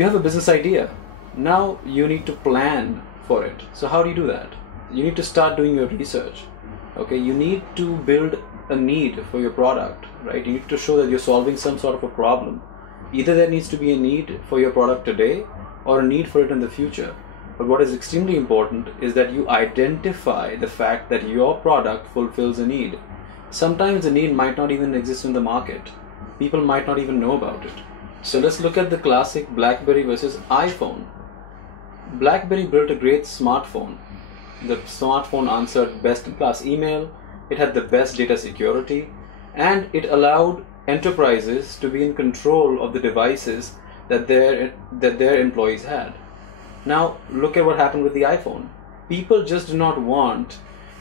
You have a business idea. Now you need to plan for it. So how do you do that? You need to start doing your research. Okay, you need to build a need for your product, right? You need to show that you're solving some sort of a problem. Either there needs to be a need for your product today or a need for it in the future. But what is extremely important is that you identify the fact that your product fulfills a need. Sometimes the need might not even exist in the market. People might not even know about it. So let's look at the classic BlackBerry versus iPhone. BlackBerry built a great smartphone. The smartphone answered best-in-class email, it had the best data security, and it allowed enterprises to be in control of the devices that their employees had. Now look at what happened with the iPhone. People just do not want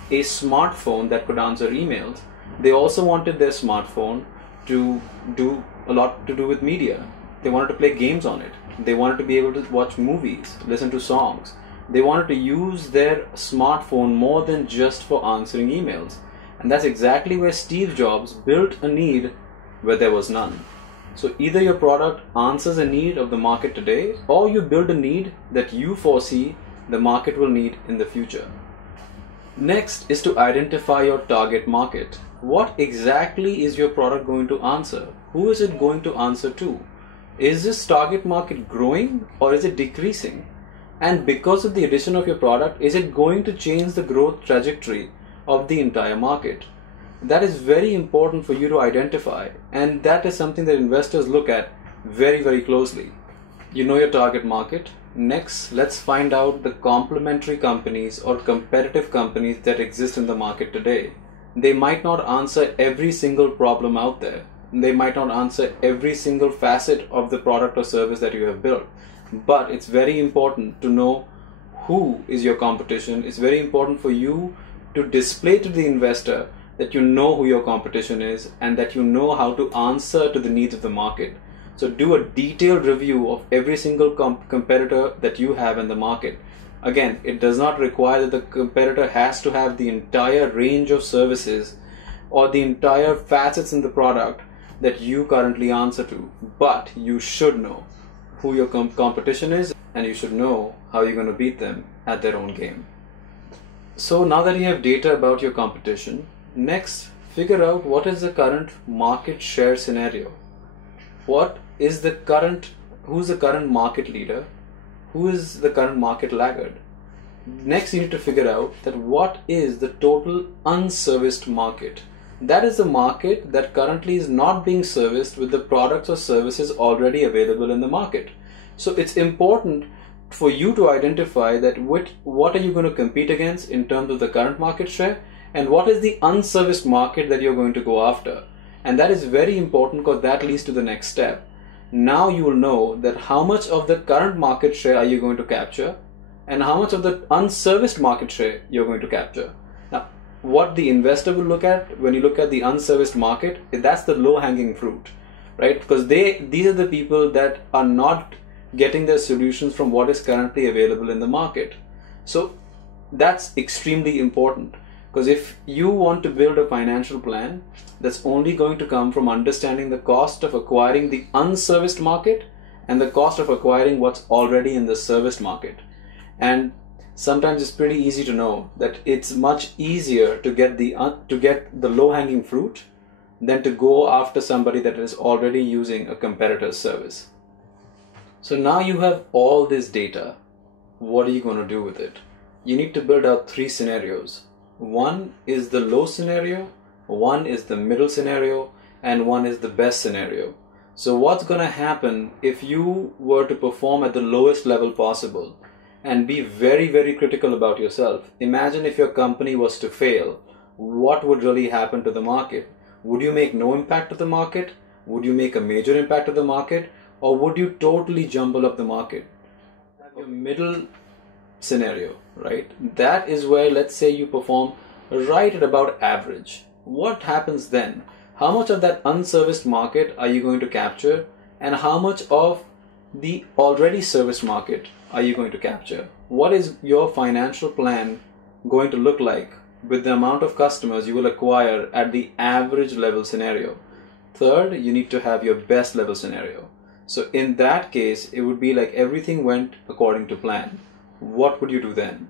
a smartphone that could answer emails. They also wanted their smartphone to do a lot to do with media. They wanted to play games on it. They wanted to be able to watch movies, listen to songs. They wanted to use their smartphone more than just for answering emails. And that's exactly where Steve Jobs built a need where there was none. So either your product answers a need of the market today, or you build a need that you foresee the market will need in the future. Next is to identify your target market. What exactly is your product going to answer? Who is it going to answer to? Is this target market growing or is it decreasing? And because of the addition of your product, is it going to change the growth trajectory of the entire market? That is very important for you to identify, and that is something that investors look at very, very closely. You know your target market. Next, let's find out the complementary companies or competitive companies that exist in the market today. They might not answer every single problem out there. They might not answer every single facet of the product or service that you have built. But it's very important to know who is your competition. It's very important for you to display to the investor that you know who your competition is and that you know how to answer to the needs of the market. So do a detailed review of every single competitor that you have in the market. Again, it does not require that the competitor has to have the entire range of services or the entire facets in the product that you currently answer to, but you should know who your competition is and you should know how you're going to beat them at their own game. So now that you have data about your competition, next figure out what is the current market share scenario. Who's the current market leader? Who is the current market laggard? Next, you need to figure out that what is the total unserviced market. That is the market that currently is not being serviced with the products or services already available in the market. So it's important for you to identify that what are you going to compete against in terms of the current market share, and what is the unserviced market that you're going to go after. And that is very important because that leads to the next step. Now you will know that how much of the current market share are you going to capture and how much of the unserviced market share you're going to capture. Now, what the investor will look at when you look at the unserviced market, that's the low-hanging fruit, right? Because these are the people that are not getting their solutions from what is currently available in the market. So that's extremely important. Because if you want to build a financial plan, that's only going to come from understanding the cost of acquiring the unserviced market and the cost of acquiring what's already in the serviced market. And sometimes it's pretty easy to know that it's much easier to get the low-hanging fruit than to go after somebody that is already using a competitor's service. So now you have all this data. What are you going to do with it? You need to build out 3 scenarios. One is the low scenario, one is the middle scenario, and one is the best scenario. So what's going to happen if you were to perform at the lowest level possible and be very, very critical about yourself? Imagine if your company was to fail. What would really happen to the market? Would you make no impact to the market? Would you make a major impact to the market? Or would you totally jumble up the market? Your middle scenario, right? That is where, let's say, you perform right at about average. What happens then? How much of that unserviced market are you going to capture, and how much of the already serviced market are you going to capture? What is your financial plan going to look like with the amount of customers you will acquire at the average level scenario? Third, you need to have your best level scenario. So in that case, it would be like everything went according to plan. What would you do then?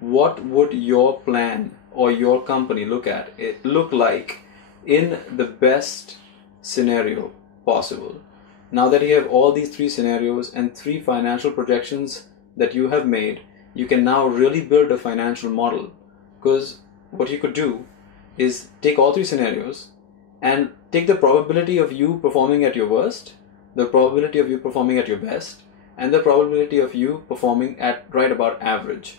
What would your plan or your company look like in the best scenario possible? Now that you have all these three scenarios and three financial projections that you have made, you can now really build a financial model. Because what you could do is take all three scenarios and take the probability of you performing at your worst, the probability of you performing at your best, and the probability of you performing at right about average.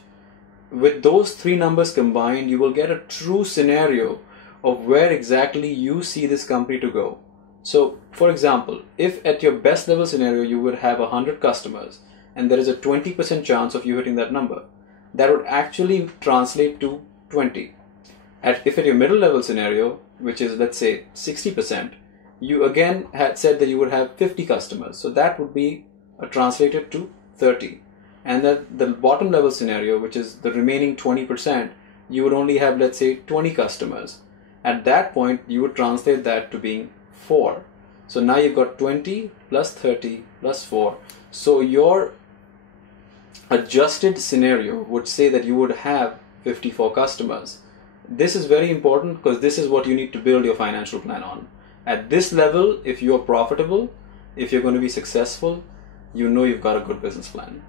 With those three numbers combined, you will get a true scenario of where exactly you see this company to go. So, for example, if at your best level scenario you would have 100 customers and there is a 20% chance of you hitting that number, that would actually translate to 20. If at your middle level scenario, which is let's say 60%, you again had said that you would have 50 customers. So that would be translated to 30. And that the bottom level scenario, which is the remaining 20%, you would only have, let's say, 20 customers. At that point, you would translate that to being 4. So now you've got 20 plus 30 plus 4. So your adjusted scenario would say that you would have 54 customers. This is very important because this is what you need to build your financial plan on. At this level, if you're profitable, if you're going to be successful, you know you've got a good business plan.